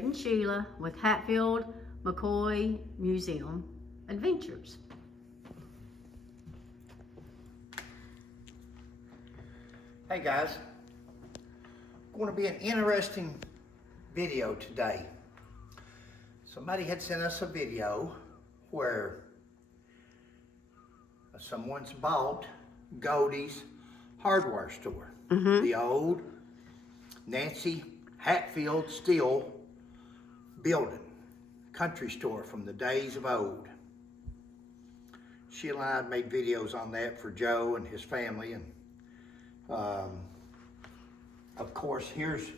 Fred and Sheila with Hatfield McCoy Museum Adventures. Hey guys, going to be an interesting video today. Somebody had sent us a video where someone's bought Goldies Hardware Store, the old Nancy Hatfield steel building, country store from the days of old. Sheila and I made videos on that for Joe and his family, and of course, here's,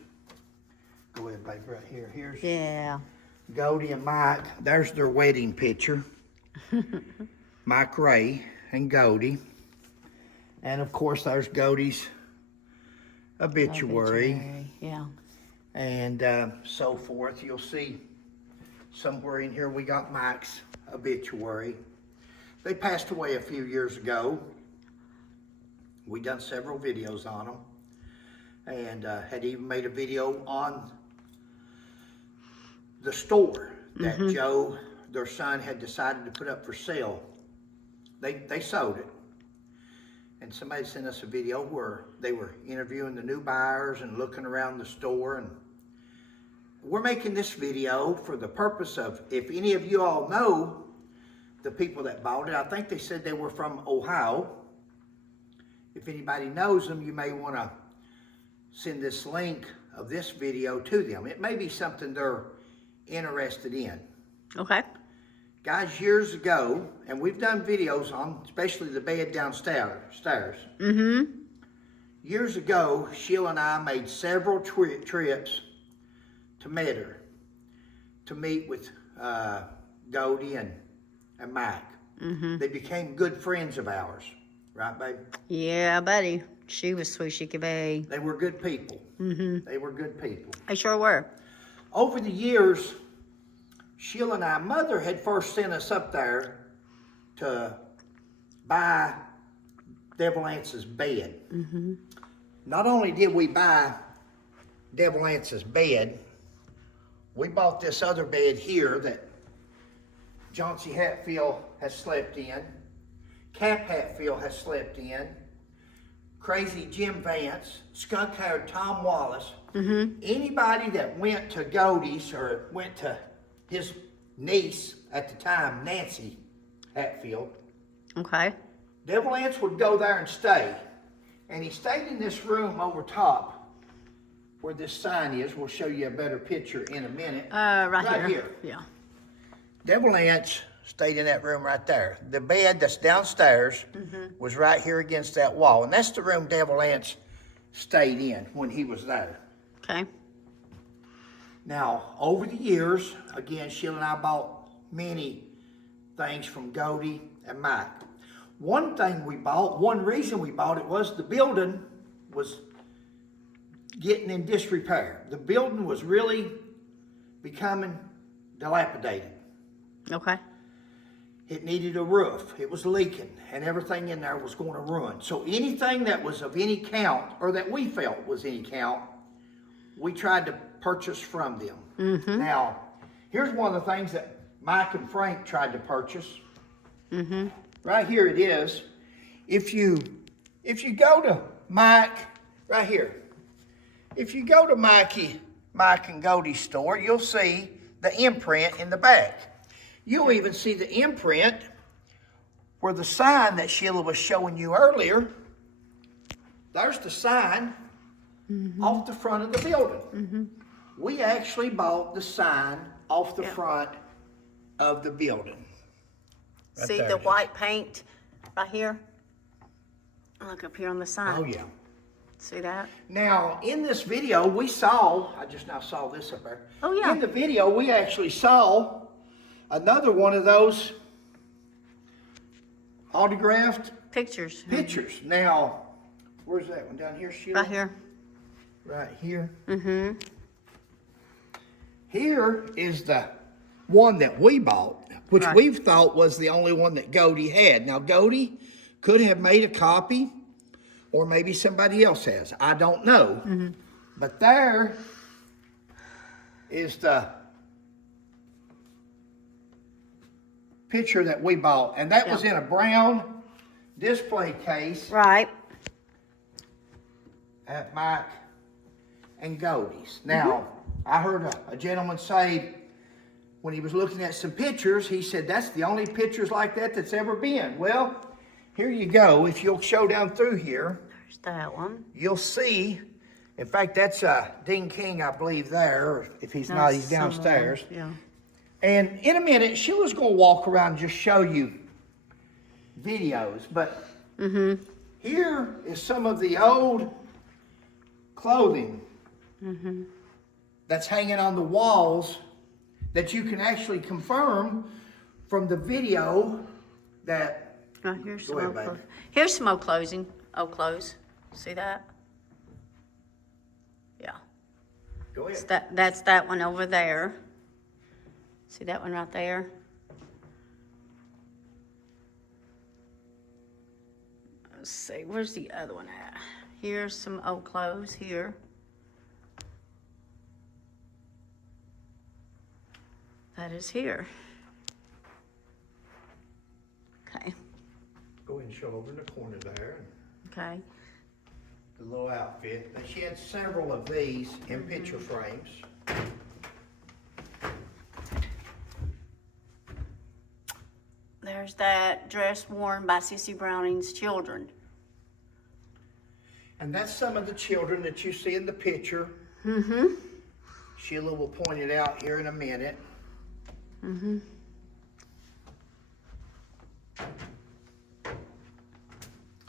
go ahead, baby, right here. Here's Goldie and Mike. There's their wedding picture. Mike Ray and Goldie. And of course, there's Goldie's obituary. Yeah. And so forth. You'll see somewhere in here we got Mike's obituary. They passed away a few years ago. We done several videos on them, and had even made a video on the store that Joe, their son, had decided to put up for sale. They sold it, and somebody sent us a video where they were interviewing the new buyers and looking around the store. And we're making this video for the purpose of, if any of you all know the people that bought it, I think they said they were from Ohio. If anybody knows them, you may want to send this link of this video to them. It may be something they're interested in. Okay. Guys, years ago, and we've done videos on, especially the bed downstairs. Years ago, Sheila and I made several trips to Meador to meet with Goldie and Mike. They became good friends of ours. Right, babe? Yeah, buddy. She was sweet she could be. They were good people. They were good people. They sure were. Over the years, Sheila and I, Mother had first sent us up there to buy Devil Ance's bed. Not only did we buy Devil Ance's bed, we bought this other bed here that Chauncey Hatfield has slept in. Cap Hatfield has slept in, Crazy Jim Vance, skunk-haired Tom Wallace. Anybody that went to Goldie's or went to his niece at the time, Nancy Hatfield. Okay. Devil Ance would go there and stay. And he stayed in this room over top where this sign is. We'll show you a better picture in a minute. Right here. Yeah. Devil Ance stayed in that room right there. The bed that's downstairs was right here against that wall. And that's the room Devil Ance stayed in when he was there. Okay. Now, over the years, again, Sheila and I bought many things from Goldie and Mike. One thing we bought, one reason we bought it was the building was getting in disrepair. The building was really becoming dilapidated. Okay. It needed a roof. It was leaking, and everything in there was going to ruin. So anything that was of any count, or that we felt was any count, we tried to purchase from them. Now, here's one of the things that Mike and Frank tried to purchase. Right here it is. If you go to Mike, right here, if you go to Mike and Goldie's store, you'll see the imprint in the back. You'll even see the imprint where the sign that Sheila was showing you earlier, there's the sign off the front of the building. We actually bought the sign off the front of the building. Right See there the it is. white paint right here? Look up here on the sign. Oh, yeah. See that? Now, in this video, we saw, I just now saw this up there. Oh, yeah. In the video, we actually saw another one of those autographed Pictures. pictures. Now, where's that one? Down here, Sheila? Right here. Right here. Here is the one that we bought, which we thought was the only one that Goldie had. Now, Goldie could have made a copy, or maybe somebody else has. I don't know. But there is the picture that we bought, and that was in a brown display case Right. at Mike and Goldie's. Now, I heard a gentleman say when he was looking at some pictures, he said that's the only pictures like that that's ever been. Well, here you go. If you'll show down through here, There's that one. you'll see. In fact, that's Dean King, I believe, there. If he's not, he's That's downstairs. someone, And in a minute, Sheila's going to walk around and just show you videos. But here is some of the old clothing that's hanging on the walls that you can actually confirm from the video that... Yeah. Oh, here's Go some ahead, old baby. clothes. Here's some old closing. Old clothes. See that? Yeah. Go ahead. That's that one over there. See that one right there? Let's see, where's the other one at? Here's some old clothes here. That is here. Okay, Go ahead and show over in the corner there. okay. The little outfit. Now, she had several of these in picture frames. There's that dress worn by Sissy Browning's children. And that's some of the children that you see in the picture. Sheila will point it out here in a minute.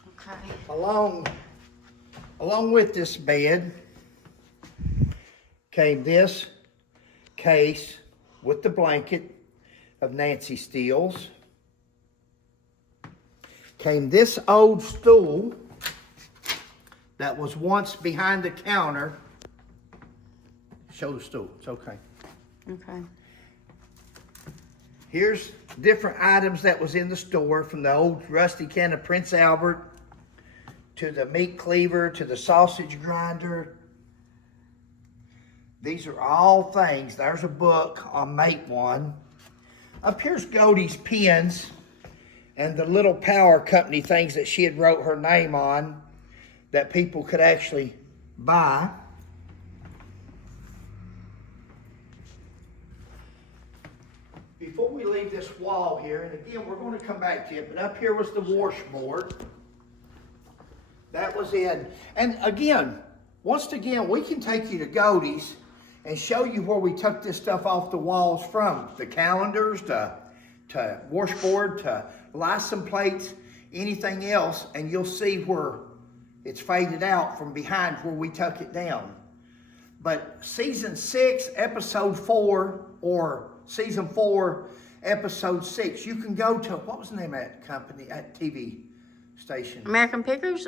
Okay. Along with this bed came this case with the blanket of Nancy Steele's. Came this old stool that was once behind the counter. Show the stool, it's okay. Okay. Here's different items that was in the store, from the old rusty can of Prince Albert to the meat cleaver to the sausage grinder. These are all things. There's a book on Mate One. Up here's Goldie's pens and the little power company things that she had wrote her name on that people could actually buy. Before we leave this wall here, and again, we're going to come back to it, but up here was the washboard. That was in. And again, once again, we can take you to Goldie's and show you where we took this stuff off the walls from. The calendars, to washboard, to license plates, anything else, and you'll see where it's faded out from behind where we took it down. But season 6, episode 4, or season 4, episode 6, you can go to, what was the name of that company, that TV station? American Pickers?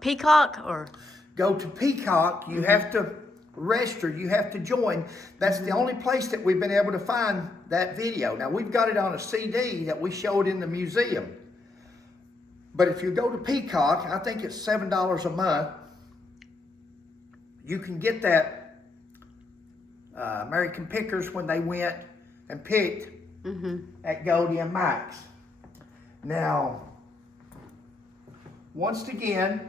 Peacock or? Go to Peacock, you have to register, you have to join. That's the only place that we've been able to find that video. Now, we've got it on a CD that we showed in the museum. But if you go to Peacock, I think it's $7 a month, you can get that American Pickers when they went and picked at Goldie and Mike's. Now, once again,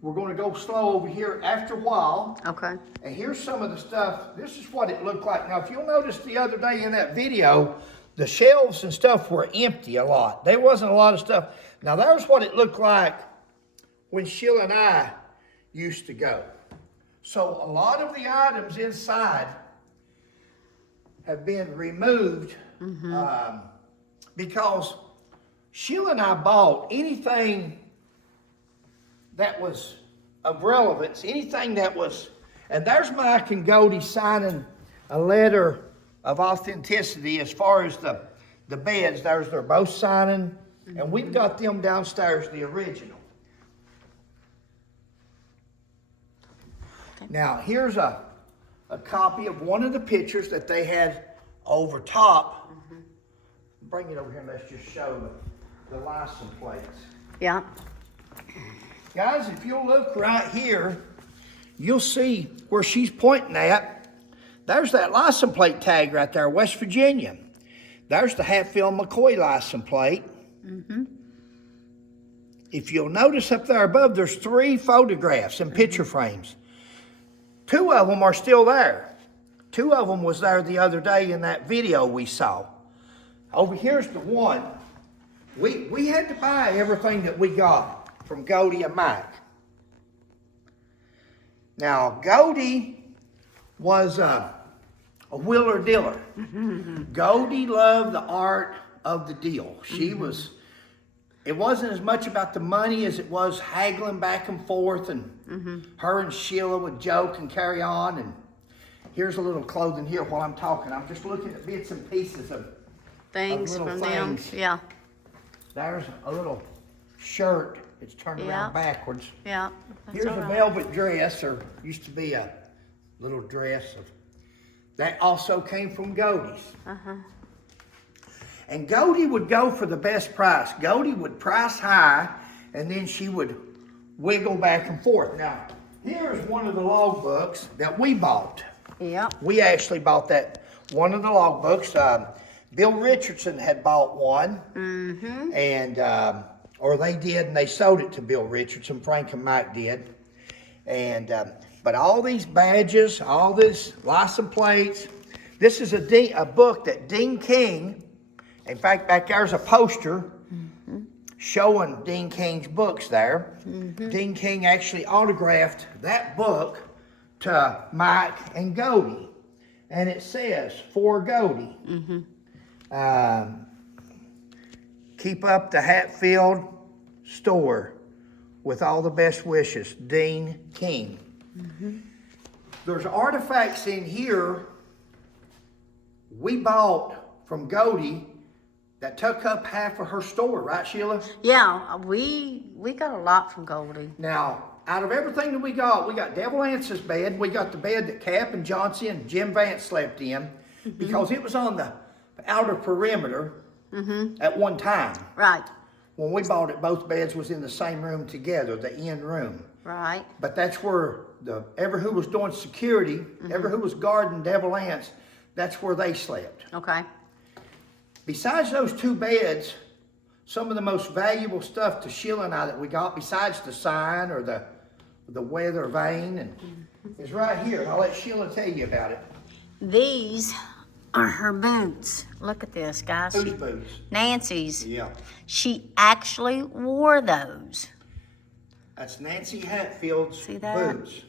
we're going to go slow over here after a while. Okay. And here's some of the stuff. This is what it looked like. Now, if you'll notice the other day in that video, the shelves and stuff were empty a lot. There wasn't a lot of stuff. Now, there's what it looked like when Sheila and I used to go. So, a lot of the items inside have been removed because Sheila and I bought anything that was of relevance, anything that was, and there's Mike and Goldie signing a letter of authenticity as far as the beds. They're both signing, and we've got them downstairs, the original. Okay. Now, here's a copy of one of the pictures that they had over top. Bring it over here and let's just show the license plates. Yeah. Guys, if you'll look right here, you'll see where she's pointing at. there's that license plate tag right there, West Virginia. There's the Hatfield McCoy license plate. If you'll notice up there above, there's 3 photographs and picture frames. 2 of them are still there. 2 of them was there the other day in that video we saw. Over here's the one. We had to buy everything that we got from Goldie and Mike. Now, Goldie was a wheeler dealer. Goldie loved the art of the deal. She was, it wasn't as much about the money as it was haggling back and forth, and her and Sheila would joke and carry on. And here's a little clothing here while I'm talking. I'm just looking at bits and pieces of Things little from them. things. Yeah. There's a little shirt. It's turned around backwards. Yeah. Here's a velvet dress, or used to be a little dress. That also came from Goldie's. And Goldie would go for the best price. Goldie would price high, and then she would wiggle back and forth. Now, here's one of the log books that we bought. Yeah. We actually bought that, one of the log books. Bill Richardson had bought one, and or they did, and they sold it to Bill Richardson. Frank and Mike did, and but all these badges, all this license plates. This is a book that Dean King. In fact, back there's a poster showing Dean King's books there. Dean King actually autographed that book to Mike and Goldie, and it says for Goldie. Keep up the Hatfield store with all the best wishes, Dean King. There's artifacts in here we bought from Goldie that took up half of her store, right, Sheila? Yeah, we got a lot from Goldie. Now, out of everything that we got Devil Ance's bed. We got the bed that Cap and Johnson and Jim Vance slept in because it was on the outer perimeter at one time. Right. When we bought it, both beds was in the same room together, the end room. Right. But that's where ever who was doing security, ever who was guarding Devil Ants, that's where they slept. Okay. Besides those 2 beds, some of the most valuable stuff to Sheila and I that we got, besides the sign or the weather vane, and is right here. I'll let Sheila tell you about it. These are her boots. Look at this, guys. Whose boots? Nancy's. Yeah. She actually wore those. That's Nancy Hatfield's See that? boots.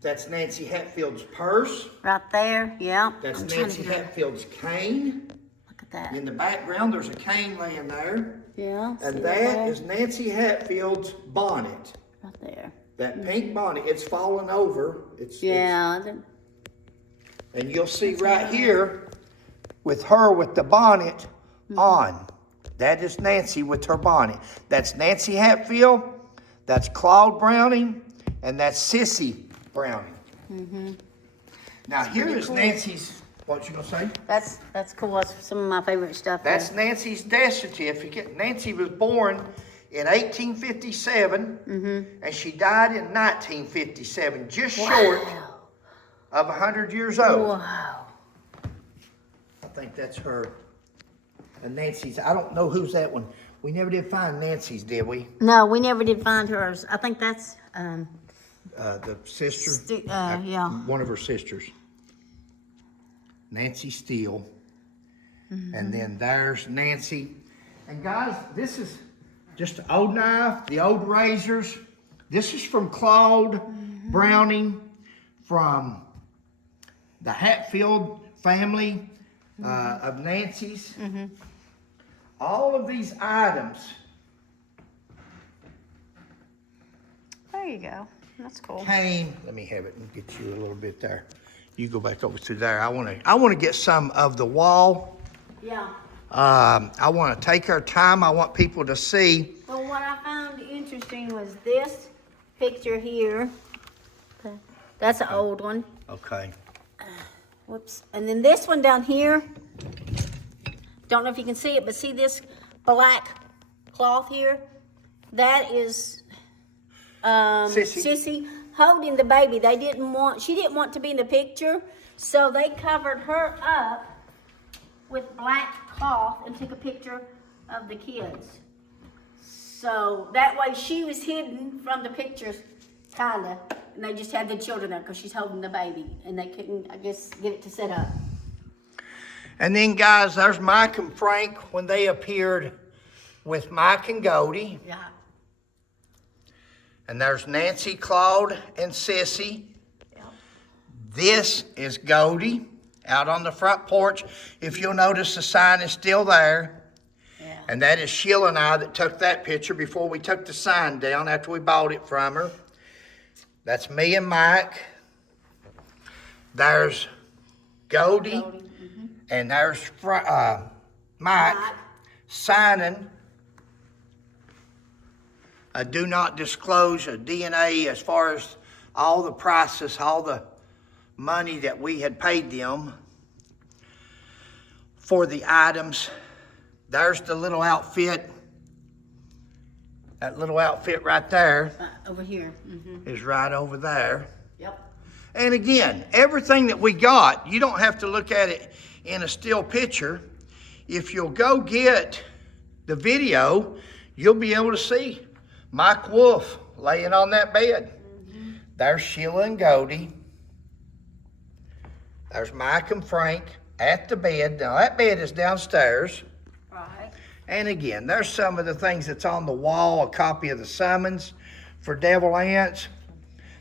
That's Nancy Hatfield's purse. Right there, yeah. That's I'm trying Nancy to get her- Hatfield's cane. Look at that. In the background, there's a cane laying there. Yeah. And see that there? is Nancy Hatfield's bonnet. Right there. That pink bonnet, it's fallen over. Yeah. And you'll see right here with her with the bonnet on. That is Nancy with her bonnet. That's Nancy Hatfield. That's Claude Browning. And that's Sissy Browning. Now here is cool. Nancy's, what you gonna say? That's cool. That's some of my favorite stuff. That's Nancy's death certificate. Nancy was born in 1857, and she died in 1957, just short of 100 years old. Wow. I think that's her. And Nancy's, I don't know who's that one. We never did find Nancy's, did we? No, we never did find hers. I think that's The sister? yeah. One of her sisters. Nancy Steele. And then there's Nancy. And guys, this is just the old knife, the old razors. This is from Claude Browning, from the Hatfield family of Nancy's. All of these items. There you go. That's cool. Came. Let me have it and get you a little bit there. You go back over to there. I want to get some of the wall. Yeah. I want to take our time. I want people to see. Well, what I found interesting was this picture here. Okay. That's an old one. Okay. Whoops. And then this one down here. Don't know if you can see it, but see this black cloth here? That is Sissy. Sissy holding the baby. She didn't want to be in the picture, So they covered her up with black cloth and took a picture of the kids. So that way she was hidden from the pictures, kinda. And they just had the children there because she's holding the baby. And they couldn't, I guess, get it to set up. And then, guys, there's Mike and Frank when they appeared with Mike and Goldie. Yeah. And there's Nancy, Claude, and Sissy. Yep. This is Goldie out on the front porch. If you'll notice, the sign is still there. Yeah. And that is Sheila and I that took that picture before we took the sign down after we bought it from her. That's me and Mike. There's Goldie. Mm-hmm. And there's Mike signing a do not disclose a DNA as far as all the prices, all the money that we had paid them for the items. There's the little outfit. That little outfit right there Over here. Mm-hmm. is right over there. Yep. And again, everything that we got, you don't have to look at it in a still picture. If you'll go get the video, you'll be able to see Mike Wolf laying on that bed. Mm-hmm. There's Sheila and Goldie. There's Mike and Frank at the bed. Now that bed is downstairs. Right. And again, there's some of the things that's on the wall, a copy of the summons for devil ants.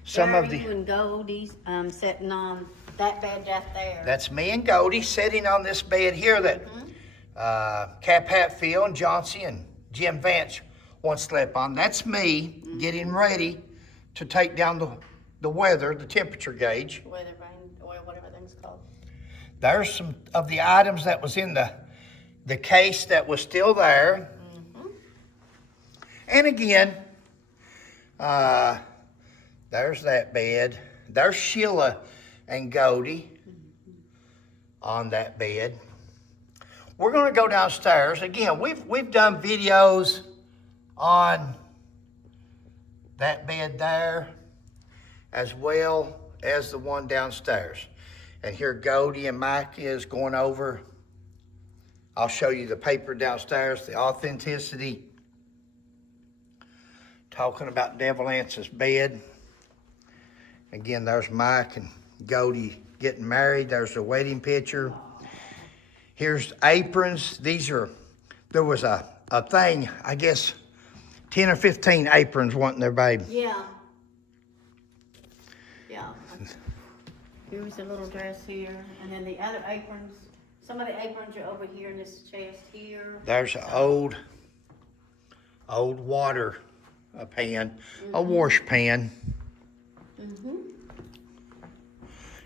Some of the you and Goldie's sitting on that bed right there. That's me and Goldie sitting on this bed here that Cap Hatfield and Johnson and Jim Vance once slept on. That's me getting ready to take down the weather, the temperature gauge. Weather vane, or whatever thing's called. There's some of the items that was in the case that was still there. Mm-hmm. And again, there's that bed. There's Sheila and Goldie on that bed. We're going to go downstairs. Again, we've done videos on that bed there as well as the one downstairs. And here Goldie and Mike is going over. I'll show you the paper downstairs, the authenticity. Talking about Devil Ance's bed. Again, there's Mike and Goldie getting married. There's the wedding picture. Here's aprons. There was a thing, I guess, 10 or 15 aprons wanting their baby. Yeah. Yeah. Here's a little dress here, and then the other aprons. Some of the aprons are over here in this chest here. There's an old water pan, a wash pan. Mm-hmm.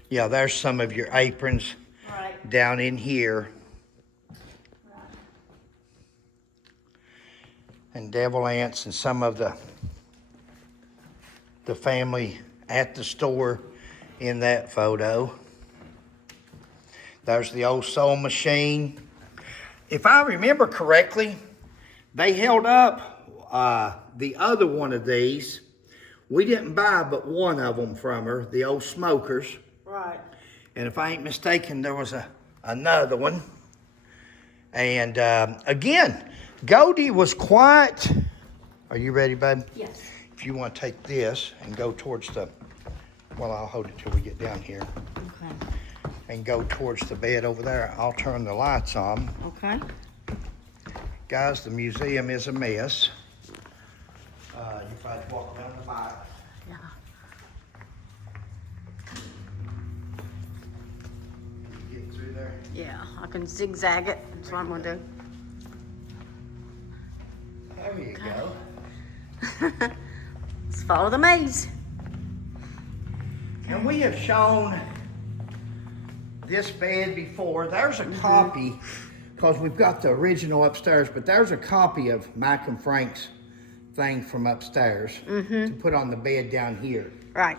Yeah, there's some of your aprons down in here. Right. And devil ants and some of the family at the store in that photo. There's the old sewing machine. If I remember correctly, they held up the other one of these. We didn't buy but one of them from her, the old smokers. Right. And if I ain't mistaken, there was another one. And again, Goldie was quite... Are you ready, bud? Yes. If you want to take this and go towards the... Well, I'll hold it till we get down here. Okay. And go towards the bed over there. I'll turn the lights on. Okay. Guys, the museum is a mess. You probably walk around the back. Yeah. Get through there. Yeah, I can zigzag it. That's what I'm gonna do. There you go. Let's follow the maze. And we have shown this bed before. There's a copy, because we've got the original upstairs, but there's a copy of Mike and Frank's thing from upstairs to put on the bed down here. Right.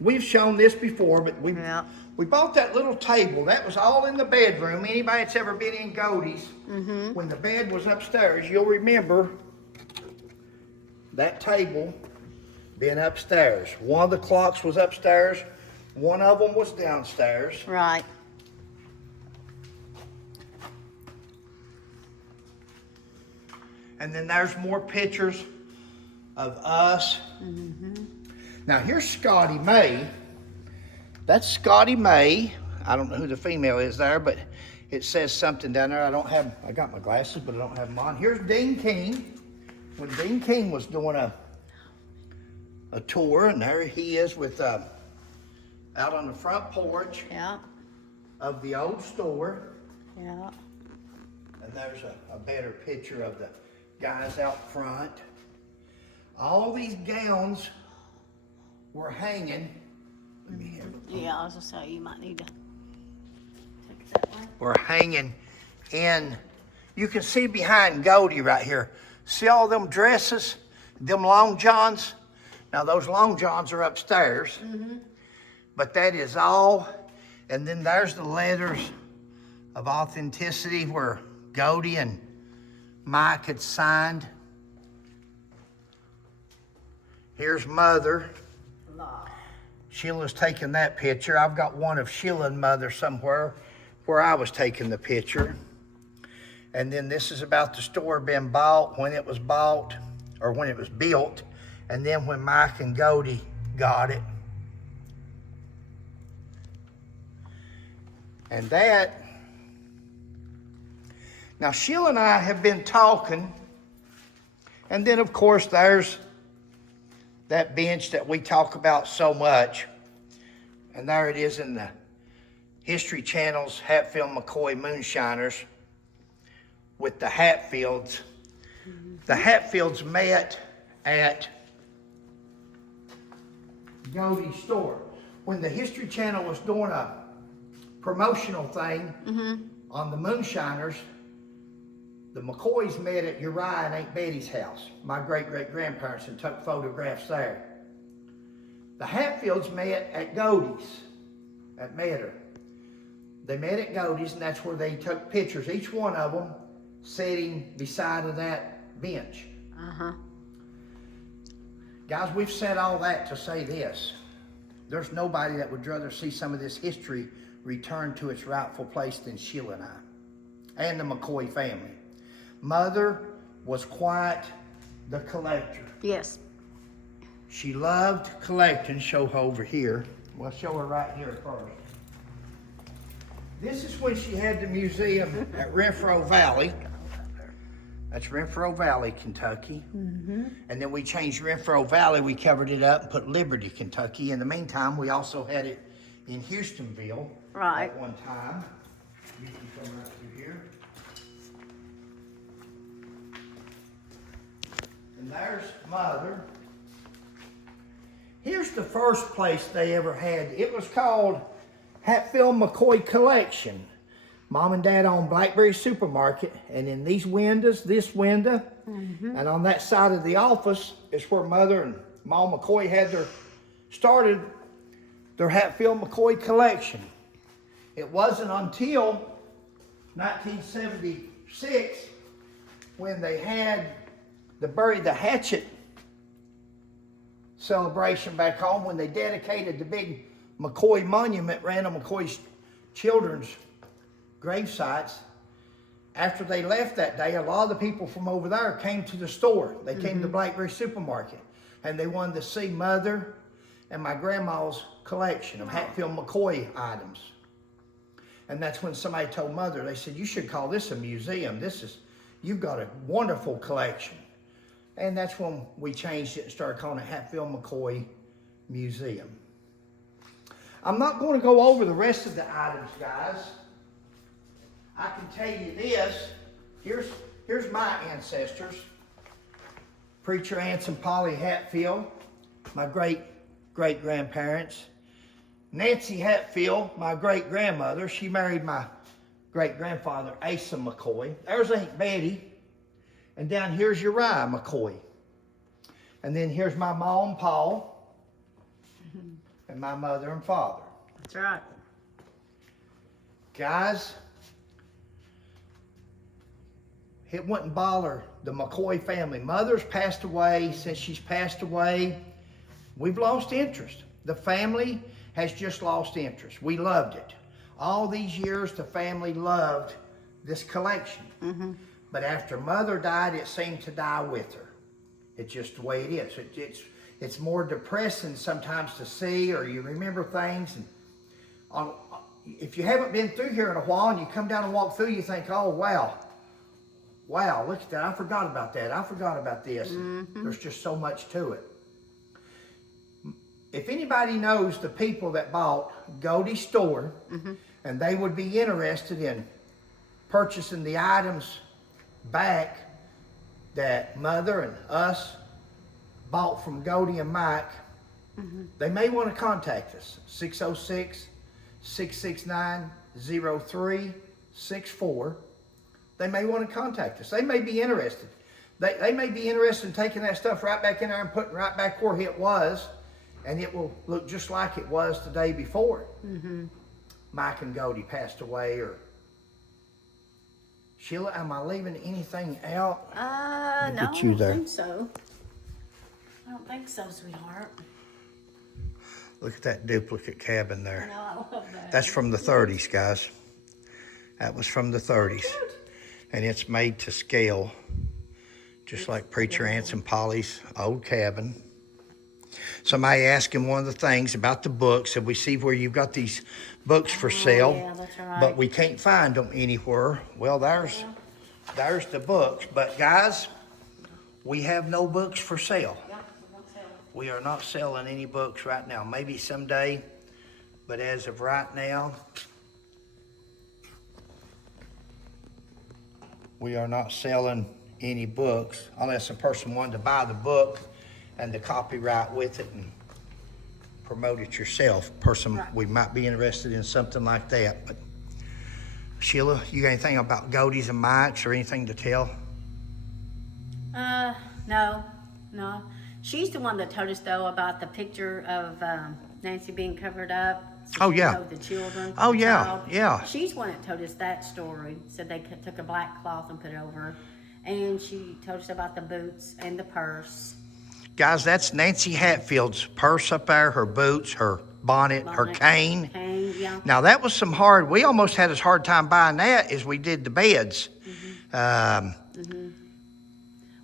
We've shown this before, but we Yeah. we bought that little table. That was all in the bedroom. Anybody that's ever been in Goldie's, when the bed was upstairs, you'll remember that table being upstairs. One of the clocks was upstairs. One of them was downstairs. Right. And then there's more pictures of us. Now here's Scotty May. That's Scotty May. I don't know who the female is there, but it says something down there. I got my glasses, but I don't have them on. Here's Dean King. When Dean King was doing a tour, and there he is with out on the front porch Yeah. of the old store. Yeah. And there's a better picture of the guys out front. All these gowns were hanging. Let me have it. Yeah, I was gonna say you might need to take it that way. Were hanging in. You can see behind Goldie right here. See all them dresses, them long johns? Now those long johns are upstairs. But that is all. And then there's the letters of authenticity where Goldie and Mike had signed. Here's Mother. Sheila's taking that picture. I've got one of Sheila and Mother somewhere where I was taking the picture. And then this is about the store being bought, when it was bought, or when it was built, and then when Mike and Goldie got it. And that, now Sheila and I have been talking, and then of course there's that bench that we talk about so much. And there it is in the History Channel's Hatfield McCoy Moonshiners with the Hatfields. The Hatfields met at Goldie's store. When the History Channel was doing a promotional thing on the Moonshiners, the McCoys met at Uriah and Aunt Betty's house, my great-great-grandparents, and took photographs there. The Hatfields met at Goldie's, at Meador. They met at Goldie's, and that's where they took pictures, each one of them sitting beside of that bench. Guys, we've said all that to say this. There's nobody that would rather see some of this history return to its rightful place than Sheila and I, and the McCoy family. Mother was quite the collector. Yes. She loved collecting. Show her over here. We'll show her right here first. This is when she had the museum at Renfro Valley. That's Renfro Valley, Kentucky. And then we changed Renfro Valley. We covered it up and put Liberty, Kentucky. In the meantime, we also had it in Houstonville at one time. You can come right through here. And there's Mother. Here's the first place they ever had. It was called Hatfield McCoy Collection. Mom and Dad owned Blackberry Supermarket, and in these windows, this window, and on that side of the office is where Mother and Mom McCoy had started their Hatfield McCoy Collection. It wasn't until 1976 when they had the Bury the Hatchet celebration back home, when they dedicated the big McCoy monument, Randall McCoy's children's grave sites. After they left that day, a lot of the people from over there came to the store. They came to Blackberry Supermarket, and they wanted to see Mother and my grandma's collection of Hatfield McCoy items. And that's when somebody told Mother, they said, you should call this a museum. You've got a wonderful collection. And that's when we changed it and started calling it Hatfield McCoy Museum. I'm not going to go over the rest of the items, guys. I can tell you this. Here's my ancestors. Preacher Aunts and Polly Hatfield, my great-great-grandparents. Nancy Hatfield, my great-grandmother, she married my great-grandfather, Asa McCoy. There's Aunt Betty. And down here's Uriah McCoy. And then here's my mom, Paul, and my mother and father. That's right. Guys, it wouldn't bother the McCoy family. Mother's passed away. Since she's passed away, we've lost interest. The family has just lost interest. We loved it. All these years, the family loved this collection. But after Mother died, it seemed to die with her. It's just the way it is. It's more depressing sometimes to see, or you remember things. And if you haven't been through here in a while and you come down and walk through, you think, oh, wow, look at that. I forgot about that. I forgot about this. There's just so much to it. If anybody knows the people that bought Goldie's store, and they would be interested in purchasing the items back that Mother and us bought from Goldie and Mike, they may want to contact us. 606-669-0364. They may want to contact us. They may be interested. They may be interested in taking that stuff right back in there and putting right back where it was, and it will look just like it was the day before. Mike and Goldie passed away. Or Sheila, am I leaving anything out? No, I don't think so. I don't think so, sweetheart. Look at that duplicate cabin there. No, I love that. That's from the 30s, guys. That was from the 30s. And it's made to scale, just like Preacher Aunt's and Polly's old cabin. Somebody asked him one of the things about the books, and we see where you've got these books for sale, yeah, that's right. but we can't find them anywhere. Well, there's the books. But guys, we have no books for sale. We are not selling any books right now. Maybe someday, but as of right now, we are not selling any books unless a person wanted to buy the book and the copyright with it and promote it yourself. We might be interested in something like that. But Sheila, you got anything about Goldies and Mike's or anything to tell? No. She's the one that told us, though, about the picture of Nancy being covered up. So Oh, yeah. The children. Oh, the yeah, child. yeah. She's the one that told us that story. Said they took a black cloth and put it over. And she told us about the boots and the purse. Guys, that's Nancy Hatfield's purse up there, her boots, her bonnet, her cane. Yeah. Now, that was some hard, we almost had as hard time buying that as we did the beds. Well,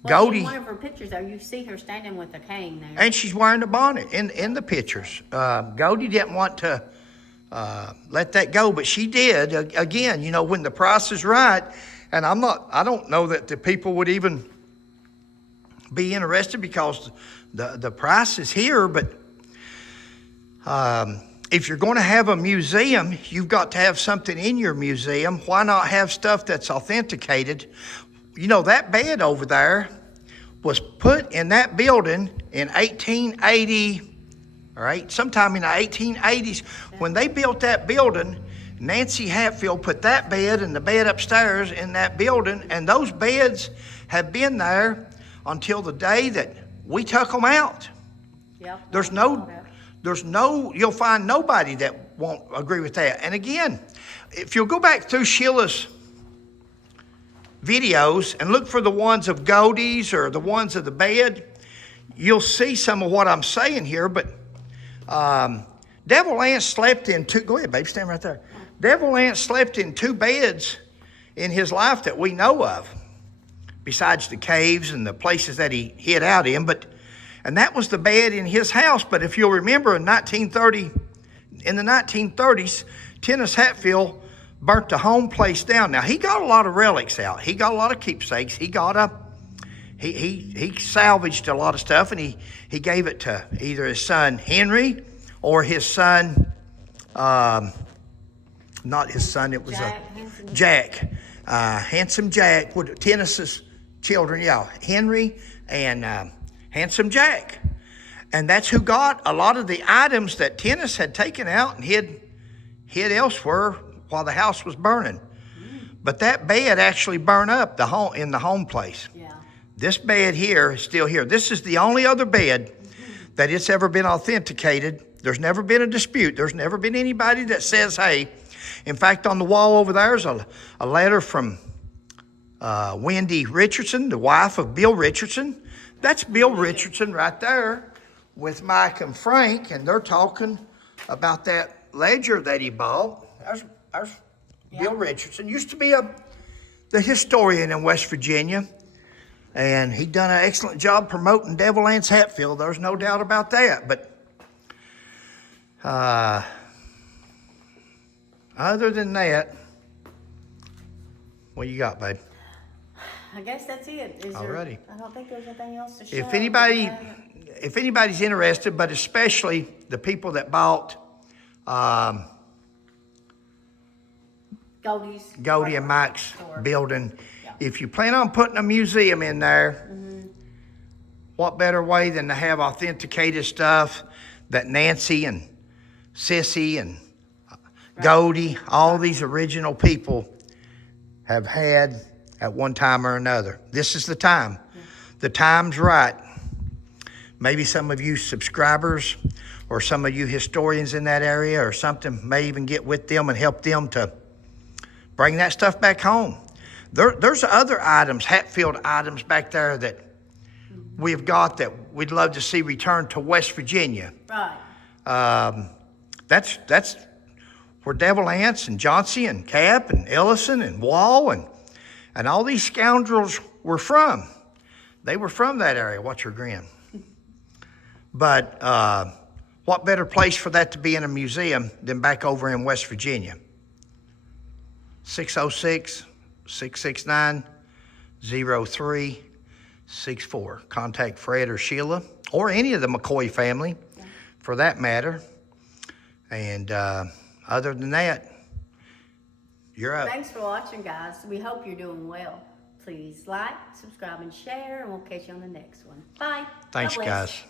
Goldie, in one of her pictures, though, you see her standing with a cane there. and she's wearing the bonnet in the pictures. Goldie didn't want to let that go, but she did. Again, you know, when the price is right, and I don't know that the people would even be interested because the price is here, but if you're going to have a museum, you've got to have something in your museum. Why not have stuff that's authenticated? You know, that bed over there was put in that building in 1880, right? Sometime in the 1880s. When they built that building, Nancy Hatfield put that bed and the bed upstairs in that building, and those beds have been there until the day that we took them out. Yep. You'll find nobody that won't agree with that. And again, if you'll go back through Sheila's videos and look for the ones of Goldie's or the ones of the bed, you'll see some of what I'm saying here. But Devil Ann slept in two, go ahead, babe, stand right there. Devil Ann slept in two beds in his life that we know of, besides the caves and the places that he hid out in. And that was the bed in his house. But if you'll remember, in the 1930s, Tennis Hatfield burnt the home place down. Now, he got a lot of relics out. He got a lot of keepsakes. He salvaged a lot of stuff, and he gave it to either his son Henry or his son, not his son, it was Jack. Handsome Jack, Tennis's children, yeah, Henry and Handsome Jack. And that's who got a lot of the items that Tennis had taken out and hid elsewhere while the house was burning. But that bed actually burned up in the home place. Yeah. This bed here is still here. This is the only other bed that it's ever been authenticated. There's never been a dispute. There's never been anybody that says, hey. In fact, on the wall over there is a letter from Wendy Richardson, the wife of Bill Richardson. That's Bill Richardson right there with Mike and Frank, and they're talking about that ledger that he bought. There's Bill Richardson. Used to be the historian in West Virginia. And he done an excellent job promoting Devil Anse Hatfield. There's no doubt about that. But other than that, what you got, babe? I guess that's it. Alrighty. I don't think there's anything else to show. If anybody's interested, but especially the people that bought Goldie and Mike's building, if you plan on putting a museum in there, what better way than to have authenticated stuff that Nancy and Sissy and Goldie, all these original people have had at one time or another. This is the time. The time's right. Maybe some of you subscribers or some of you historians in that area or something may even get with them and help them to bring that stuff back home. There's other items, Hatfield items back there that we've got that we'd love to see returned to West Virginia. Right. That's where Devil Anse and Johnsey and Cap and Ellison and Wall and all these scoundrels were from. They were from that area. Watch her grin. But what better place for that to be in a museum than back over in West Virginia? 606-669-0364. Contact Fred or Sheila or any of the McCoy family for that matter. And other than that, you're up. Thanks for watching, guys. We hope you're doing well. Please like, subscribe, and share, and we'll catch you on the next one. Bye. Thanks, God bless. guys.